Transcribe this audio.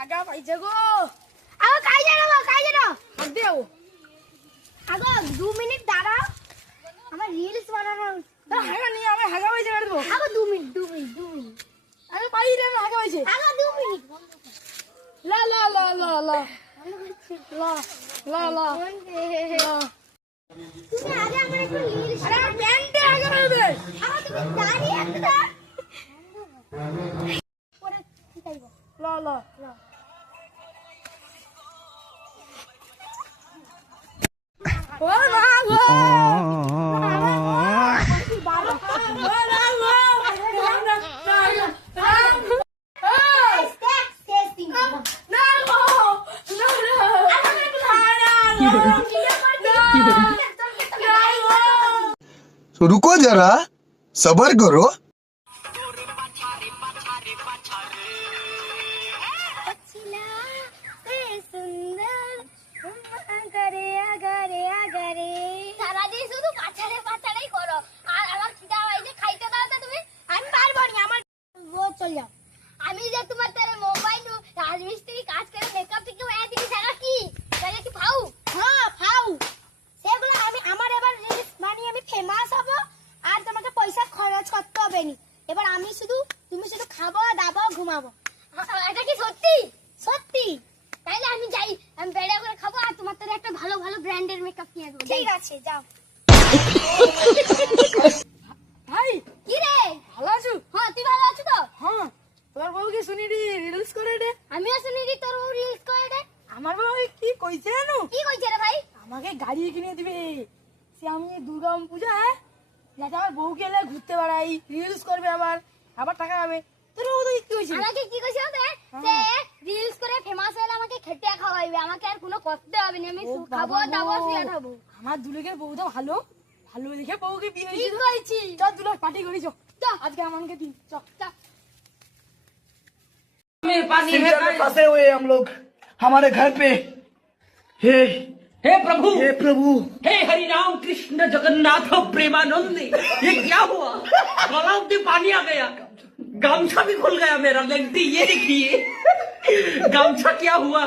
হাগা পাইছে গো। আগো কাই জানো হাত দেও। আগো 2 মিনিট দাঁড়াও, আমার রিলস বানানো। হাগা নিয়ে আমি হাগা পাইছে মেরে দেবো। আগো 2 মিনিট। আমি পারি রে, হাগা পাইছে। আগো 2 মিনিট। লা লা লা লা লা লা লা লা লা। তুমি আগে আমার একটু রিলস। আরে আমার প্যান্টে হাগা পাইবে। আগো তুমি দাঁড়িয়ে একটা পরে কি চাইবো? লা লা লা। ও না গো। तो रुको जरा, सबर करो। সারাদিন শুধু পাছাড়েই করো, আর আমার খিদা পাইছে, খাইতে দাও তো তুমি। আমি পারবো না, আমার রোজ চল যাও। আমি যে তোমার তারে মোবাইল রাজমিস্ত্রি কাজ করে মেকআপ থেকে দিবি, সেটা কি ফাউ? হ্যাঁ ফাউ। সেগুলো আমার এবার রিলস বানিয়ে আমি ফেমাস হব, আর তোমাকে পয়সা খরচ করতে হবে না। এবার তুমি শুধু খাবো দাবো ঘুমাবো। এটা কি সত্যি? সত্যি। তাইলে আমি যাই, আমি বেড়ে করে খাবো, আর তোমার তারে একটা ভালো ব্র্যান্ডের মেকআপ কিনে দেবো। ঠিক আছে যাও। ভাই কি রে? ভালো আছো? হ্যাঁ তুই ভালো আছো তো? হ্যাঁ। তোর বউকে শুনি রিলস করে রে। আমিও শুনি তোর বউ রিলস করে রে। আমার বউ কি কইছে জানো? কি কইছে রে ভাই? আমাকে গাড়ি কিনে দিবে। সে আমি দুর্গা পূজা যাতে আমার বউকে এলে ঘুরতে বেড়াই, রিলস করবে, আবার টাকা পাবে। তোর বউ তো কি কইছে? আমাকে কি কইছে ওতে? সে রিলস করে ফেমাস হলে আমাকে খেটে খাওয়াইবে, আমাকে আর কোনো কষ্ট হবে না, আমি খাবো দাবো শুয়ে থাকবো। আমার দুলকের বউটা ভালো দেখে বউকে বিয়ে হয়েছে। ঠিক কইছি। চল দুলক পার্টি করি, চল আজকে আমাকে দিন, চল চল। सिंचर में फंसे हुए हम लोग हमारे घर पे। हे हे प्रभु प्रभु, हे हरि राम कृष्ण जगन्नाथ प्रेमानंद, ये क्या हुआ? तालाब में पानी आ गया, गामछा भी खुल गया मेरा। लगती ये देखिए गामछा क्या हुआ।